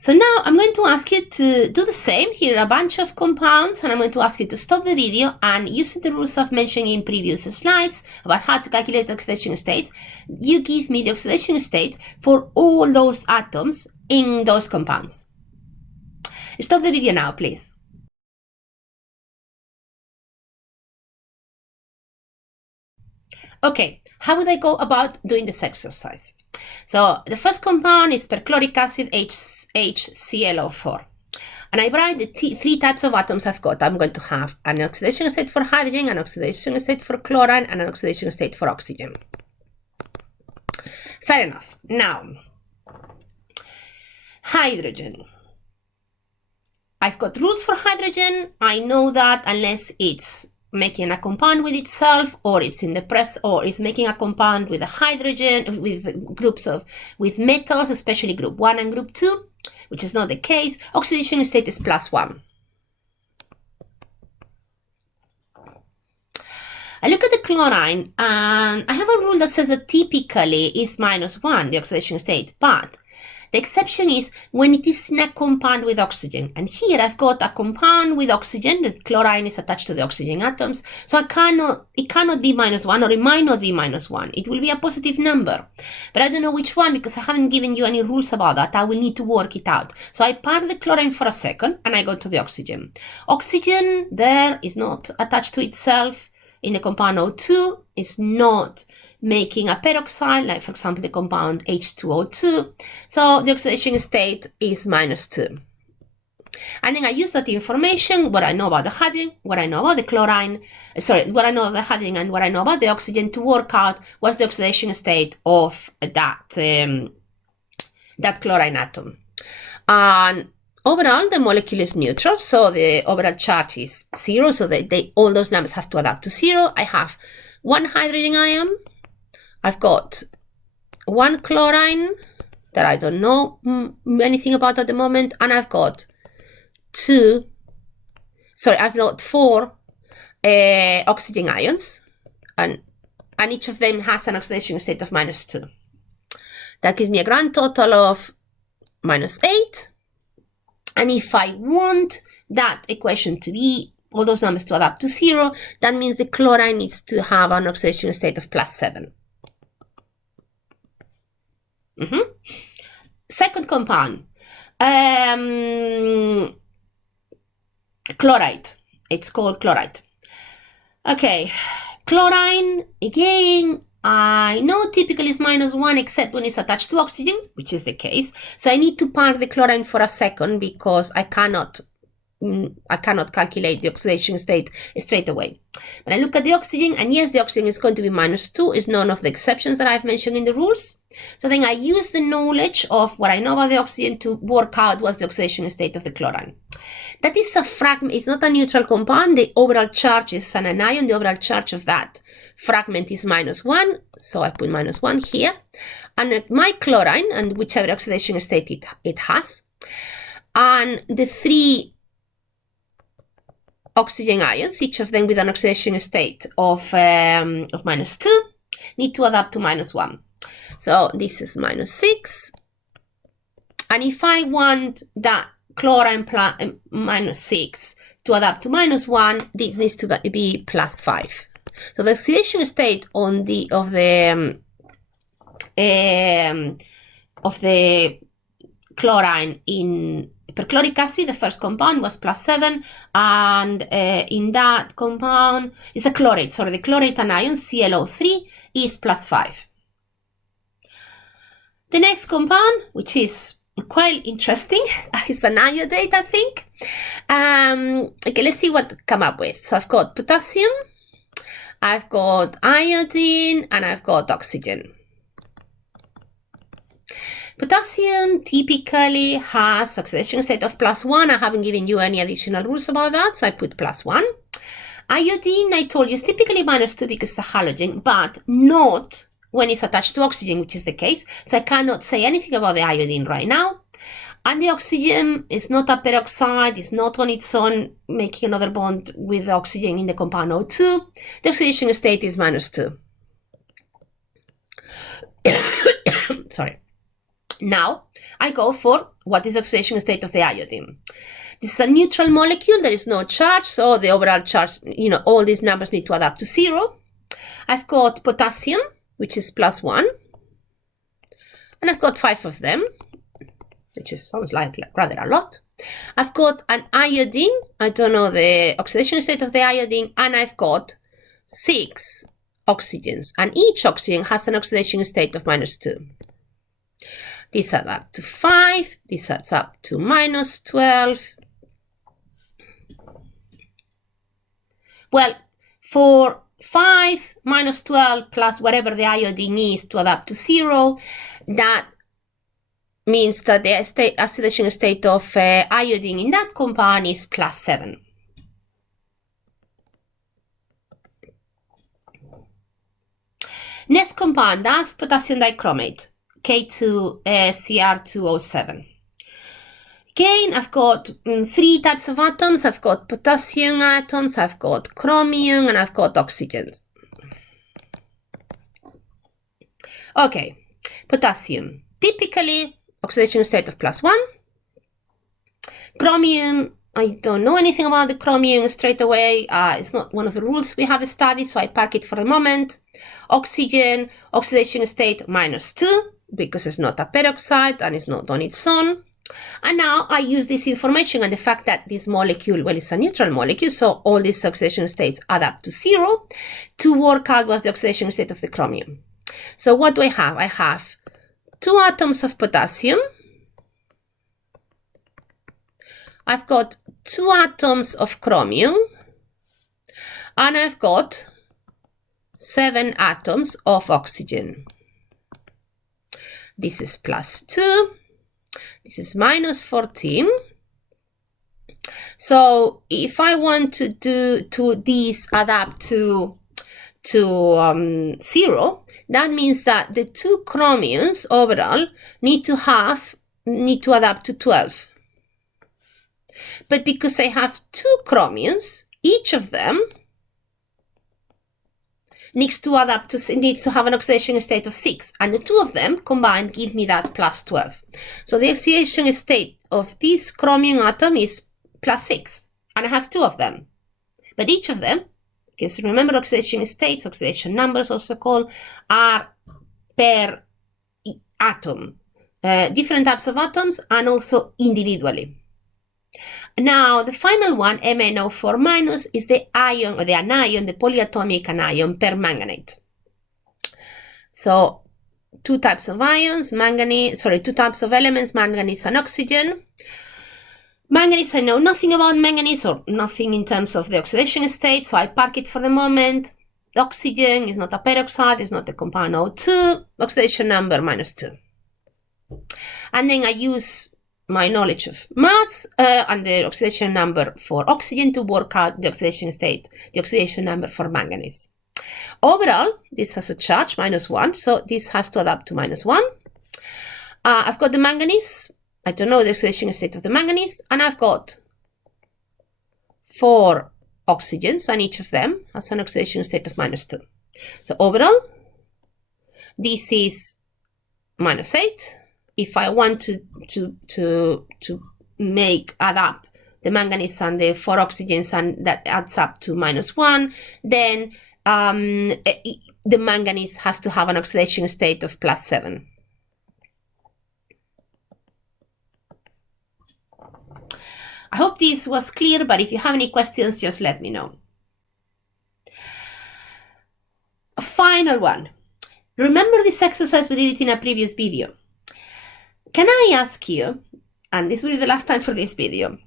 So now I'm going to ask you to do the same. Here are a bunch of compounds, and I'm going to ask you to stop the video and using the rules I've mentioned in previous slides about how to calculate the oxidation state, you give me the oxidation state for all those atoms in those compounds. Stop the video now, please. Okay, how would I go about doing this exercise? So the first compound is perchloric acid HClO4. And I write the three types of atoms I've got. I'm going to have an oxidation state for hydrogen, an oxidation state for chlorine, and an oxidation state for oxygen. Fair enough. Now, hydrogen. I've got rules for hydrogen. I know that unless it's making a compound with itself, or it's in the press, or it's making a compound with a hydrogen, with metals, especially group 1 and group 2, which is not the case, oxidation state is +1. I look at the chlorine, and I have a rule that says that typically it's -1, the oxidation state, but the exception is when it is in a compound with oxygen. And here I've got a compound with oxygen. The chlorine is attached to the oxygen atoms. So it cannot be -1, or it might not be -1. It will be a positive number. But I don't know which one because I haven't given you any rules about that. I will need to work it out. So I park the chlorine for a second and I go to the oxygen. Oxygen there is not attached to itself in the compound O2. It's not making a peroxide, like for example the compound H2O2. So the oxidation state is -2. And then I use that information, what I know about the hydrogen, what I know about the chlorine, what I know about the hydrogen and what I know about the oxygen to work out what's the oxidation state of that chlorine atom. And overall, the molecule is neutral, so the overall charge is 0, so all those numbers have to add up to 0. I have one hydrogen ion. I've got one chlorine that I don't know anything about at the moment, and I've got four oxygen ions, and each of them has an oxidation state of -2. That gives me a grand total of -8. And if I want that equation to be, all those numbers to add up to 0, that means the chlorine needs to have an oxidation state of +7. Second compound, chloride. It's called chloride. Okay, chlorine, again, I know typically it's -1 except when it's attached to oxygen, which is the case. So I need to park the chlorine for a second because I cannot calculate the oxidation state straight away. But I look at the oxygen, and yes, the oxygen is going to be -2, is none of the exceptions that I've mentioned in the rules. So then I use the knowledge of what I know about the oxygen to work out what's the oxidation state of the chlorine. That is a fragment, it's not a neutral compound. The overall charge is an anion, the overall charge of that fragment is -1, so I put -1 here. And my chlorine, and whichever oxidation state it has, and the three oxygen ions, each of them with an oxidation state of -2, need to add up to -1. So this is -6. And if I want that chlorine -6 to add up to -1, this needs to be +5. So the oxidation state of the chlorine in perchloric acid, the first compound, was +7, and in that compound is a chlorate. Sorry, the chlorate anion ClO3 is +5. The next compound, which is quite interesting, is an iodate, I think. Okay, let's see what to come up with. So I've got potassium, I've got iodine, and I've got oxygen. Potassium typically has oxidation state of +1. I haven't given you any additional rules about that, so I put +1. Iodine, I told you, is typically -2 because it's a halogen, but not when it's attached to oxygen, which is the case. So I cannot say anything about the iodine right now. And the oxygen is not a peroxide, it's not on its own making another bond with the oxygen in the compound O2. The oxidation state is -2. Sorry. Now I go for what is oxidation state of the iodine. This is a neutral molecule, there is no charge, so the overall charge, all these numbers need to add up to 0. I've got potassium, which is +1, and I've got 5 of them, which sounds like rather a lot. I've got an iodine, I don't know the oxidation state of the iodine, and I've got 6 oxygens, and each oxygen has an oxidation state of -2. This adds up to 5, this adds up to -12. Well, for 5 minus 12 plus whatever the iodine is to add up to 0, that means that the oxidation state of iodine in that compound is +7. Next compound, that's potassium dichromate, K2Cr2O7. Again, I've got 3 types of atoms. I've got potassium atoms, I've got chromium, and I've got oxygen. Okay, potassium. Typically, oxidation state of +1. Chromium, I don't know anything about the chromium straight away. It's not one of the rules we have studied, so I park it for the moment. Oxygen, oxidation state -2, because it's not a peroxide and it's not on its own. And now I use this information and the fact that this molecule, well, it's a neutral molecule, so all these oxidation states add up to 0 to work out what's the oxidation state of the chromium. So what do I have? I have 2 atoms of potassium. I've got 2 atoms of chromium. And I've got 7 atoms of oxygen. This is +2. This is -14. So if I want to do these add up to 0, that means that the 2 chromiums overall need to add up to 12. But because I have 2 chromiums, each of them needs to have an oxidation state of 6, and the 2 of them combined give me that +12. So the oxidation state of this chromium atom is +6, and I have 2 of them. But each of them, because remember oxidation states, oxidation numbers also called, are per atom, different types of atoms, and also individually. Now, the final one, MnO4- is the ion, or the anion, the polyatomic anion permanganate. So, 2 types of ions, 2 types of elements, manganese and oxygen. Manganese, I know nothing about manganese, or nothing in terms of the oxidation state, so I park it for the moment. Oxygen is not a peroxide, it's not a compound O2, oxidation number -2. And then I use my knowledge of maths and the oxidation number for oxygen to work out the oxidation state, the oxidation number for manganese. Overall, this has a charge -1, so this has to add up to -1. I've got the manganese. I don't know the oxidation state of the manganese, and I've got 4 oxygens, and each of them has an oxidation state of -2. So overall, this is -8. If I want to add up the manganese and the 4 oxygens, and that adds up to -1, then the manganese has to have an oxidation state of +7. I hope this was clear, but if you have any questions, just let me know. A final one. Remember this exercise we did it in a previous video. Can I ask you, and this will be the last time for this video,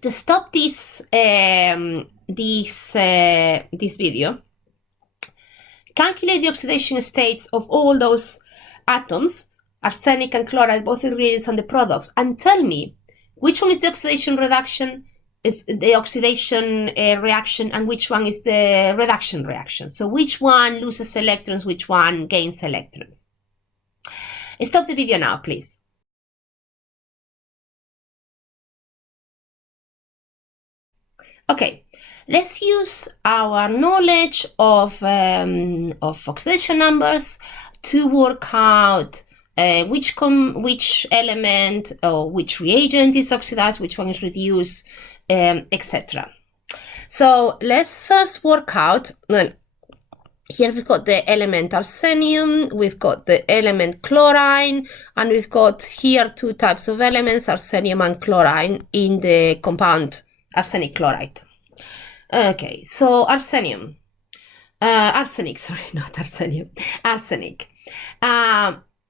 to stop this video, calculate the oxidation states of all those atoms, arsenic and chloride, both ingredients and the products, and tell me which one is the oxidation reaction, and which one is the reduction reaction. So which one loses electrons, which one gains electrons. Stop the video now, please. Okay, let's use our knowledge of oxidation numbers to work out which element or which reagent is oxidized, which one is reduced, etc. So let's first work out. Here we've got the element arsenium, we've got the element chlorine, and we've got here two types of elements, arsenium and chlorine, in the compound arsenic chloride. Okay, so arsenic, sorry, not arsenium, arsenic.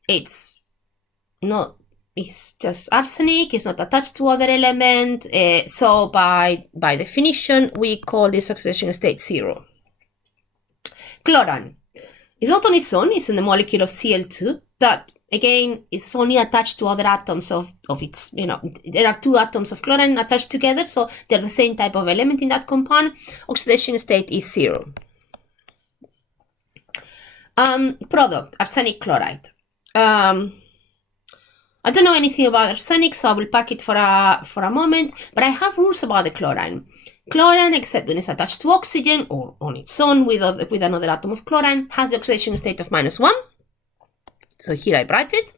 It's just arsenic, it's not attached to other element, so by definition, we call this oxidation state 0. Chlorine is not on its own, it's in the molecule of Cl2, but again, it's only attached to other atoms of its, there are two atoms of chlorine attached together, so they're the same type of element in that compound. Oxidation state is 0. Product, arsenic chloride. I don't know anything about arsenic, so I will park it for a moment, but I have rules about the chlorine. Chlorine, except when it's attached to oxygen or on its own with another atom of chlorine, has the oxidation state of -1. So here I write it.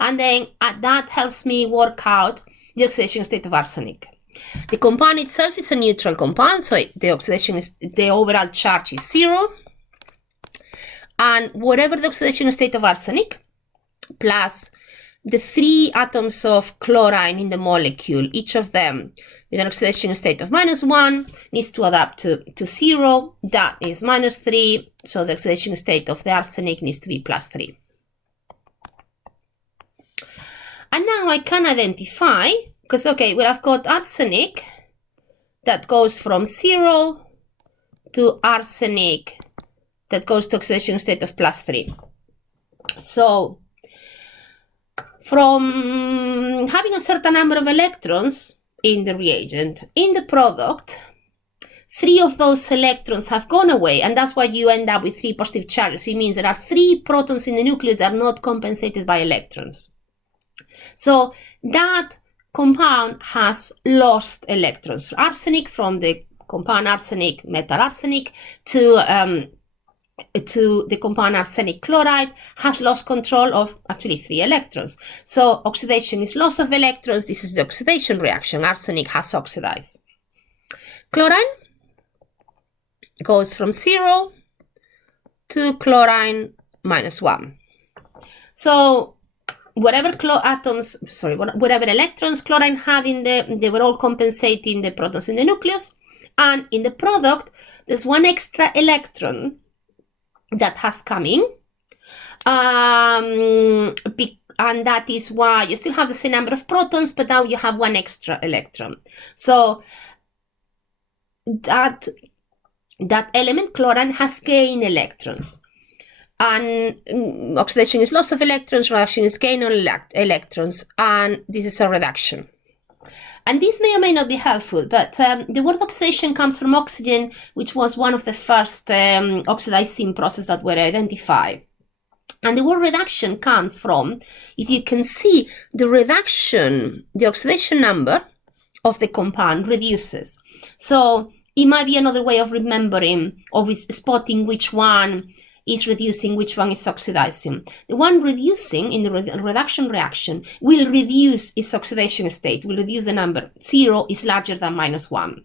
And then that helps me work out the oxidation state of arsenic. The compound itself is a neutral compound, so the overall charge is 0. And whatever the oxidation state of arsenic, plus the 3 atoms of chlorine in the molecule, each of them with an oxidation state of -1, needs to add up to 0. That is -3, so the oxidation state of the arsenic needs to be +3. And now I can identify, because, okay, well, I've got arsenic that goes from 0 to arsenic that goes to oxidation state of +3. So from having a certain number of electrons in the reagent, in the product, 3 of those electrons have gone away, and that's why you end up with 3 positive charges. It means there are 3 protons in the nucleus that are not compensated by electrons. So that compound has lost electrons. Arsenic, from the compound arsenic, metal arsenic, to the compound arsenic chloride, has lost control of actually 3 electrons. So oxidation is loss of electrons. This is the oxidation reaction. Arsenic has oxidized. Chlorine goes from 0 to chlorine -1. So whatever electrons chlorine had they were all compensating the protons in the nucleus, and in the product there's 1 extra electron that has come in, and that is why you still have the same number of protons, but now you have 1 extra electron. So that element chlorine has gained electrons, and oxidation is loss of electrons, reduction is gain of electrons, and this is a reduction. And this may or may not be helpful, but the word oxidation comes from oxygen, which was one of the first oxidizing processes that were identified. And the word reduction comes from, if you can see, the oxidation number of the compound reduces. So it might be another way of remembering, of spotting which one is reducing, which one is oxidizing. The one reducing in the reduction reaction will reduce its oxidation state, will reduce the number. 0 is larger than -1.